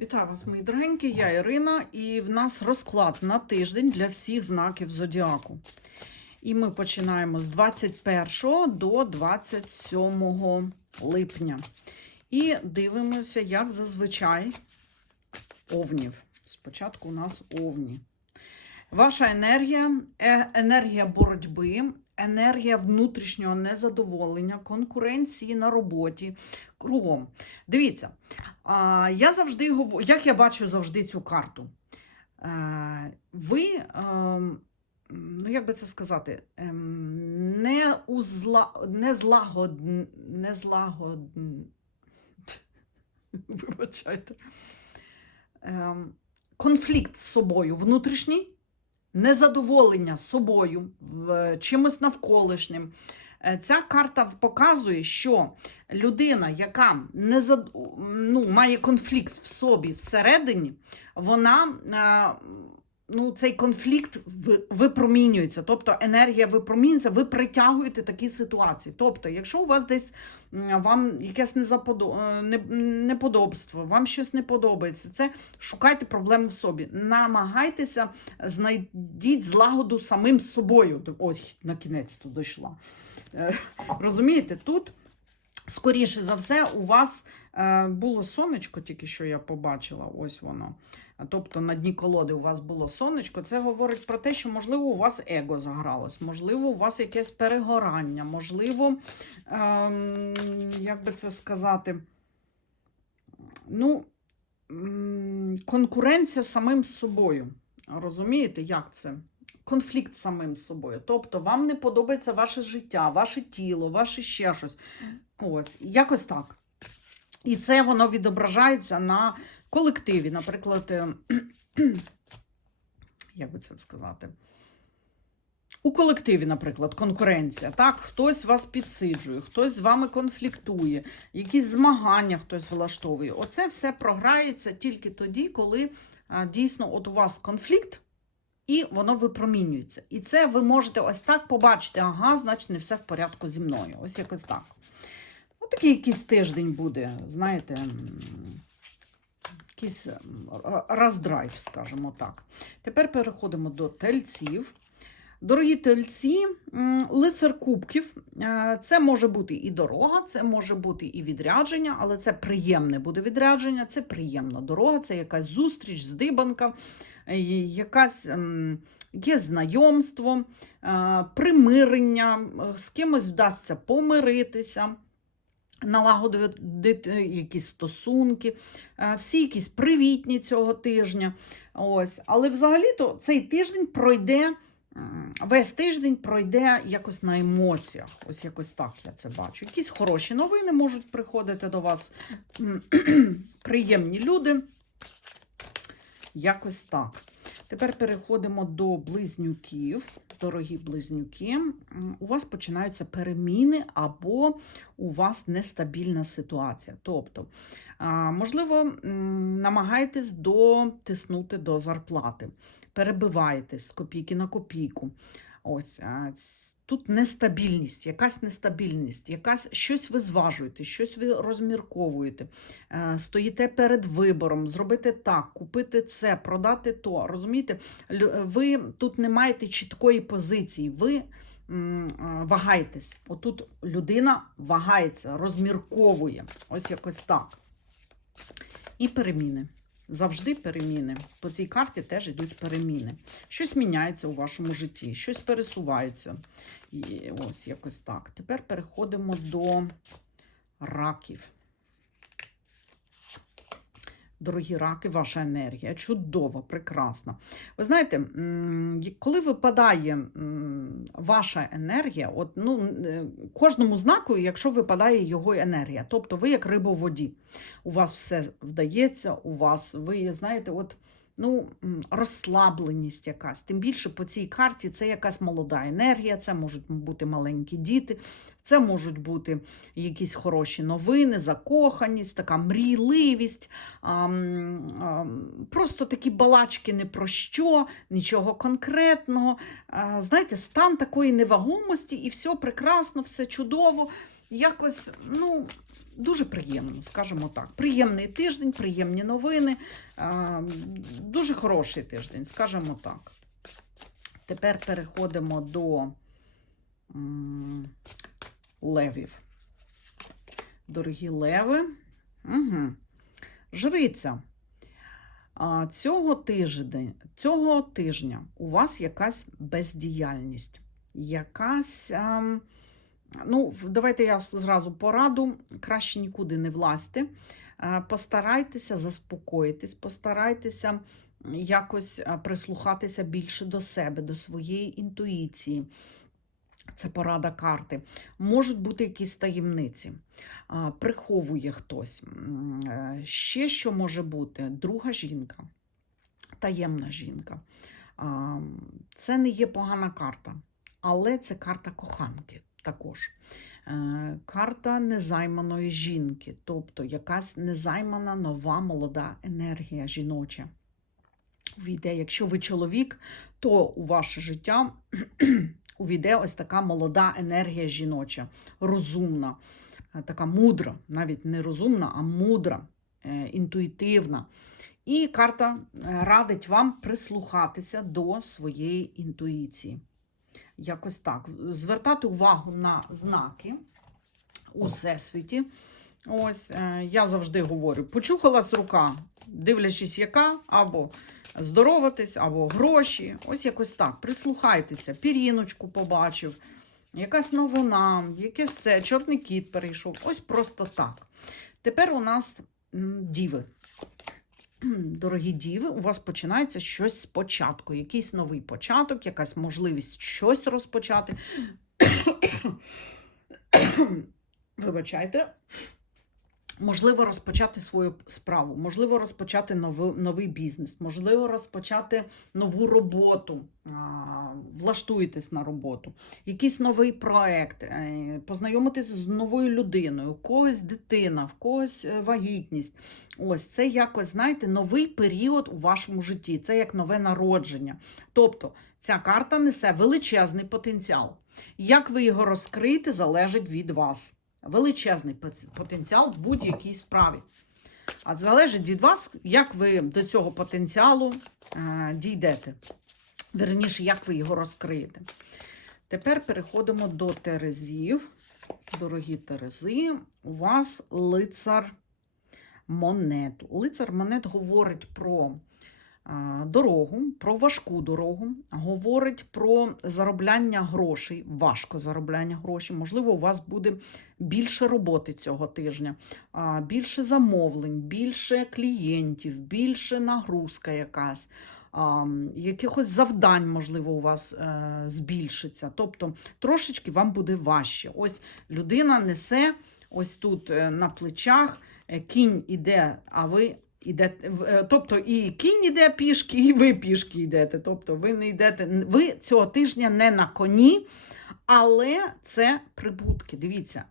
Вітаю вас, мої дорогенькі, я Ірина, і в нас розклад на тиждень для всіх знаків зодіаку. І ми починаємо з 21 до 27 липня. І дивимося, як зазвичай овнів. Спочатку у нас овні. Ваша енергія, е- енергія боротьби, енергія внутрішнього незадоволення, конкуренції на роботі, кругом. Дивіться, я завжди говорю, як я бачу завжди цю карту. Е, ви, ем, ну як би це сказати, ем, не, узла, не злагод, не злагод, вибачайте, ем, конфлікт з собою внутрішній, незадоволення собою, чимось навколишнім. Е, Ця карта показує, що людина, яка не зад... ну, має конфлікт в собі всередині, вона е, ну, цей конфлікт випромінюється. Тобто енергія випромінюється, ви притягуєте такі ситуації. Тобто, якщо у вас десь вам якесь е, не- неподобство, вам щось не подобається, це шукайте проблеми в собі. Намагайтеся знайдіть злагоду самим собою. Ось, на кінець тут дійшла. Е, Розумієте, тут, скоріше за все, у вас е, було сонечко, тільки що я побачила, ось воно. Тобто на дні колоди у вас було сонечко. Це говорить про те, що, можливо, у вас его загралось, можливо, у вас якесь перегорання, можливо, ем, як би це сказати, ну, конкуренція самим з собою. Розумієте, як це? Конфлікт самим собою. Тобто вам не подобається ваше життя, ваше тіло, ваше ще щось. Ось, якось так. І це воно відображається на колективі. Наприклад, е, як би це сказати? У колективі, наприклад, конкуренція. Так, хтось вас підсиджує, хтось з вами конфліктує, якісь змагання хтось влаштовує. Оце все програється тільки тоді, коли а, дійсно от у вас конфлікт. І воно випромінюється. І це ви можете ось так побачити. Ага, значить, не все в порядку зі мною. Ось якось так. Ось такий якийсь тиждень буде, знаєте, якийсь роздрайв, скажімо так. Тепер переходимо до тельців. Дорогі тельці, лицар кубків. Е, Це може бути і дорога, це може бути і відрядження, але це приємне буде відрядження, це приємна дорога, це якась зустріч, здибанка, е, якась, якесь знайомство, е, примирення, з кимось вдасться помиритися. Налагодити якісь стосунки, е, всі якісь привітні цього тижня. Ось. Але взагалі-то цей тиждень пройде, весь тиждень пройде якось на емоціях. Ось якось так я це бачу. Якісь хороші новини можуть приходити до вас, приємні люди. Якось так. Тепер переходимо до близнюків. Дорогі близнюки, у вас починаються переміни або у вас нестабільна ситуація. Тобто, можливо, намагайтесь дотиснути до зарплати, перебиваєтесь з копійки на копійку. Ось тут нестабільність, якась нестабільність, якась щось ви зважуєте, щось ви розмірковуєте, е, стоїте перед вибором, зробити так, купити це, продати то. Розумієте, ви тут не маєте чіткої позиції. Ви е, вагаєтесь. Отут людина вагається, розмірковує. Ось якось так. І переміни. Завжди переміни. По цій карті теж йдуть переміни. Щось міняється у вашому житті, щось пересувається. І ось якось так. Тепер переходимо до раків. Дорогі раки, ваша енергія чудова, прекрасна. Ви знаєте, коли випадає ваша енергія, от, ну, е, кожному знаку, якщо випадає його енергія, тобто ви як риба в воді, у вас все вдається, у вас, ви знаєте, от, ну, розслабленість якась. Тим більше по цій карті це якась молода енергія, це можуть бути маленькі діти, це можуть бути якісь хороші новини, закоханість, така мрійливість, просто такі балачки не про що, нічого конкретного. Знаєте, стан такої невагомості, і все прекрасно, все чудово. Якось, ну, дуже приємно, скажімо так. Приємний тиждень, приємні новини. Дуже хороший тиждень, скажімо так. Тепер переходимо до левів. Дорогі леви. Угу. Жриця. Цього тижня, цього тижня у вас якась бездіяльність, якась. Ну, давайте я зразу пораду. Краще нікуди не влазьте. Е, Постарайтеся заспокоїтись, постарайтеся якось е, прислухатися більше до себе, до своєї інтуїції. Це порада карти. Можуть бути якісь таємниці, приховує хтось. Е, Ще що може бути? Друга жінка, таємна жінка. Це не є погана карта, але це карта коханки також. Е, Карта незайманої жінки, тобто якась незаймана нова молода енергія жіноча. Увійде, якщо ви чоловік, то у ваше життя увійде ось така молода енергія жіноча, розумна, е, така мудра, навіть не розумна, а мудра, е, інтуїтивна. І карта радить вам прислухатися до своєї інтуїції. Якось так. Звертати увагу на знаки у всесвіті. Ось е, я завжди говорю: почухалась рука, дивлячись, яка, або здороватись, або гроші. Ось якось так. Прислухайтеся, піріночку побачив, якась новина, якесь це, чорний кіт перейшов. Ось просто так. Тепер у нас діви. Дорогі діви, у вас починається щось спочатку, якийсь новий початок, якась можливість щось розпочати. Вибачайте. Можливо, розпочати свою справу, можливо, розпочати новий, новий бізнес, можливо, розпочати нову роботу, влаштуєтесь на роботу, якийсь новий проект, е, познайомитись з новою людиною, у когось дитина, в когось е, вагітність. Ось це якось, знаєте, новий період у вашому житті, це як нове народження. Тобто ця карта несе величезний потенціал. Як ви його розкриєте, залежить від вас. Величезний потенціал в будь-якій справі. А залежить від вас, як ви до цього потенціалу е, дійдете. Верніше, як ви його розкриєте. Тепер переходимо до Терезів. Дорогі Терези, у вас лицар монет. Лицар монет говорить про дорогу, про важку дорогу, говорить про заробляння грошей, важко заробляння грошей. Можливо, у вас буде більше роботи цього тижня, більше замовлень, більше клієнтів, більше нагрузка якась. Якихось завдань, можливо, у вас е, збільшиться. Тобто трошечки вам буде важче. Ось людина несе ось тут е, на плечах, е, кінь іде, а ви йдете. е, Тобто і кінь іде пішки, і ви пішки йдете. Тобто ви не йдете, ви цього тижня не на коні, але це прибутки. Дивіться,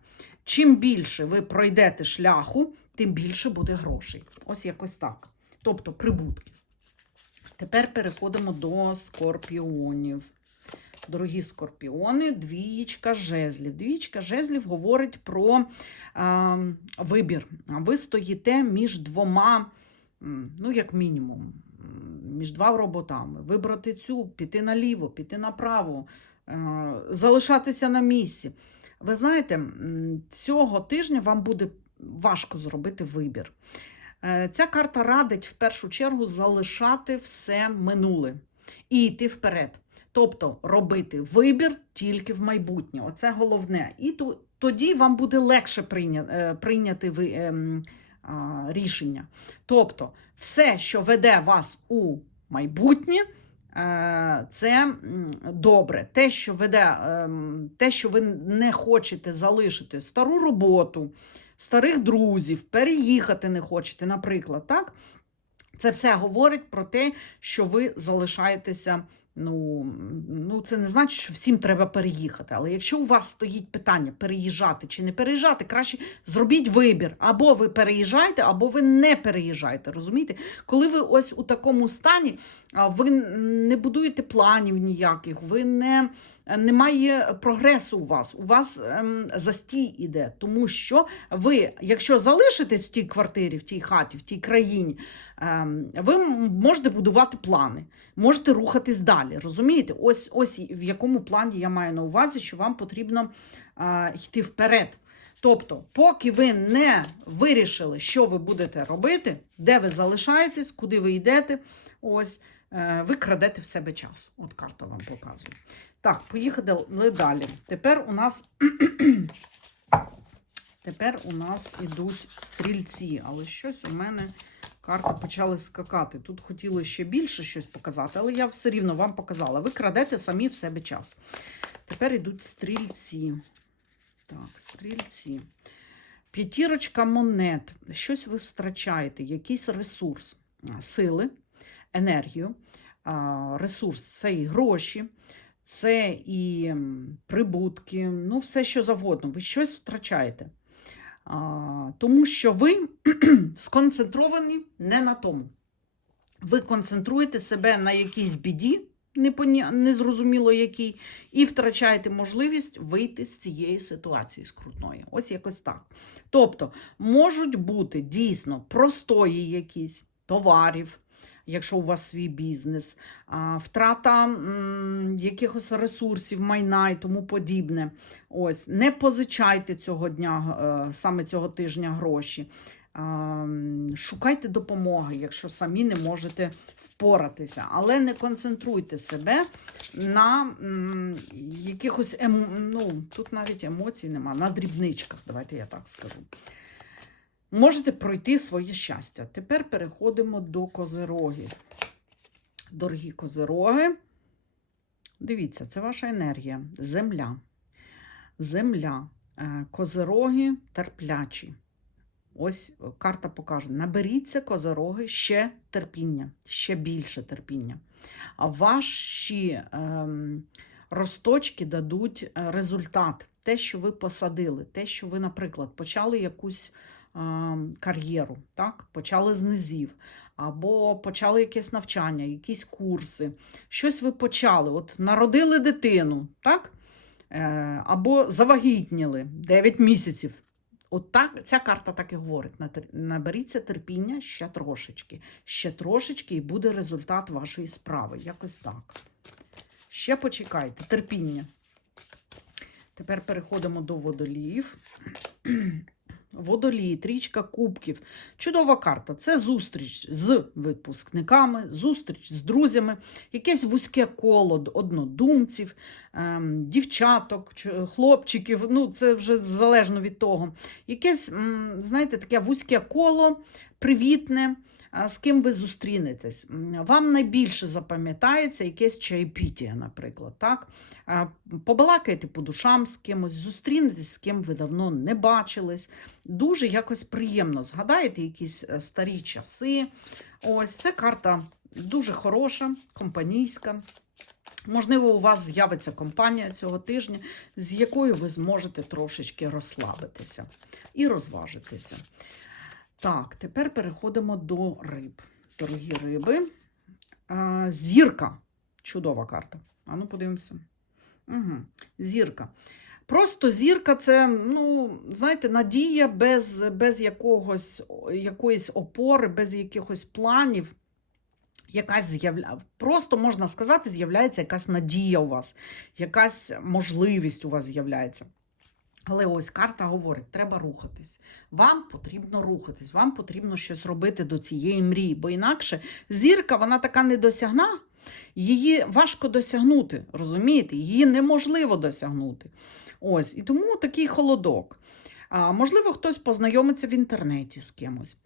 чим більше ви пройдете шляху, тим більше буде грошей. Ось якось так. Тобто прибутки. Тепер переходимо до скорпіонів. Дорогі скорпіони, двієчка жезлів. Двієчка жезлів говорить про е, вибір. Ви стоїте між двома, ну, як мінімум, між двома роботами. Вибрати цю, піти наліво, піти направо, е, залишатися на місці. Ви знаєте, цього тижня вам буде важко зробити вибір. Е, Ця карта радить в першу чергу залишати все минуле і йти вперед. Тобто робити вибір тільки в майбутнє. Оце головне. І тоді вам буде легше е, прийняти ви, ем, рішення. Тобто, все, що веде вас у майбутнє, е, це добре. Те, що веде, ем, те, що ви не хочете залишити стару роботу, старих друзів, переїхати не хочете, наприклад, так? Це все говорить про те, що ви залишаєтеся. Ну, ну, це не значить, що всім треба переїхати. Але якщо у вас стоїть питання переїжджати чи не переїжджати, краще зробіть вибір. Або ви переїжджаєте, або ви не переїжджаєте. Розумієте? Коли ви ось у такому стані, ви не будуєте планів ніяких, ви не немає прогресу у вас. У вас ем, застій іде, тому що ви, якщо залишитесь в тій квартирі, в тій хаті, в тій країні, ем, ви можете будувати плани, можете рухатись далі. Розумієте? Ось ось в якому плані я маю на увазі, що вам потрібно е, йти вперед. Тобто, поки ви не вирішили, що ви будете робити, де ви залишаєтесь, куди ви йдете, ось е, ви крадете в себе час. От карта вам показує. Так, поїхали далі. Тепер у нас. Тепер у нас ідуть стрільці, але щось у мене карти почали скакати. Тут хотіли ще більше щось показати, але я все рівно вам показала. Ви крадете самі в себе час. Тепер ідуть стрільці. Так, стрільці. П'ятірочка монет. Щось ви втрачаєте, якийсь ресурс, сили, енергію. Ресурс це і гроші, це і прибутки, ну, все що завгодно. Ви щось втрачаєте. А, Тому що ви сконцентровані не на тому. Ви концентруєте себе на якійсь біді, незрозуміло якій, і втрачаєте можливість вийти з цієї ситуації скрутної. Ось якось так. Тобто, можуть бути дійсно простої якісь товарів, якщо у вас свій бізнес, втрата якихось ресурсів, майна і тому подібне. Ось, не позичайте цього дня, е, саме цього тижня гроші. Шукайте допомоги, якщо самі не можете впоратися, але не концентруйте себе на якихось ем... ну, тут навіть емоцій нема, на дрібничках, давайте я так скажу. Можете пройти своє щастя. Тепер переходимо до козирогів. Дорогі козироги, дивіться, це ваша енергія, земля. Земля, Е, козироги терплячі. Ось е, карта покаже: наберіться козироги ще терпіння, ще більше терпіння. А ваші ем, росточки дадуть е, результат. Те, що ви посадили, те, що ви, наприклад, почали якусь кар'єру, так? почали з низів, або почали якесь навчання, якісь курси. Щось ви почали, от народили дитину, так? Е, або завагітніли 9 місяців. От так, ця карта так і говорить: наберіться терпіння ще трошечки. Ще трошечки, і буде результат вашої справи. Якось так. Ще почекайте, терпіння. Тепер переходимо до водоліїв. Водолії, трічка кубків. Чудова карта. Це зустріч з випускниками, зустріч з друзями, якесь вузьке коло однодумців, ем, дівчаток, хлопчиків. Ну, це вже залежно від того. Якесь, знаєте, таке вузьке коло, привітне, з ким ви зустрінетесь. Вам найбільше запам'ятається якесь чайпітія, наприклад. Так? А, Побалакаєте по душам з кимось, зустрінетесь з ким ви давно не бачились. Дуже якось приємно згадаєте якісь е, старі часи. Ось це карта дуже хороша, компанійська. Можливо, у вас з'явиться компанія цього тижня, з якою ви зможете трошечки розслабитися і розважитися. Так, тепер переходимо до риб. Дорогі риби. А, зірка. Чудова карта. А ну, подивимося. Угу. Зірка. Просто зірка це, ну, знаєте, надія без, без якогось, якоїсь опори, без якихось планів. Якась з'явля... Просто можна сказати, з'являється якась надія у вас, якась можливість у вас з'являється. Але ось карта говорить, треба рухатись. Вам потрібно рухатись, вам потрібно щось робити до цієї мрії, бо інакше зірка, вона така недосягна, її важко досягнути, розумієте? Її неможливо досягнути. Ось, і тому такий холодок. А, можливо, хтось познайомиться в інтернеті з кимось.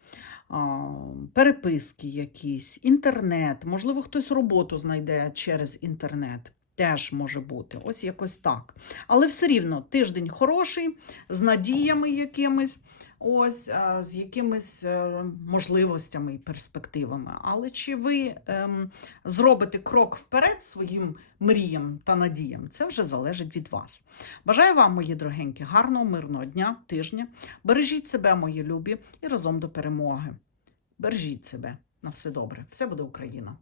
А, переписки якісь, інтернет, можливо, хтось роботу знайде через інтернет. Теж може бути, ось якось так. Але все рівно тиждень хороший, з надіями якимись, ось з якимись е, можливостями і перспективами. Але чи ви ем, зробите крок вперед своїм мріям та надіям, це вже залежить від вас. Бажаю вам, мої дорогенькі, гарного, мирного дня, тижня. Бережіть себе, мої любі, і разом до перемоги. Бережіть себе на все добре. Все буде Україна!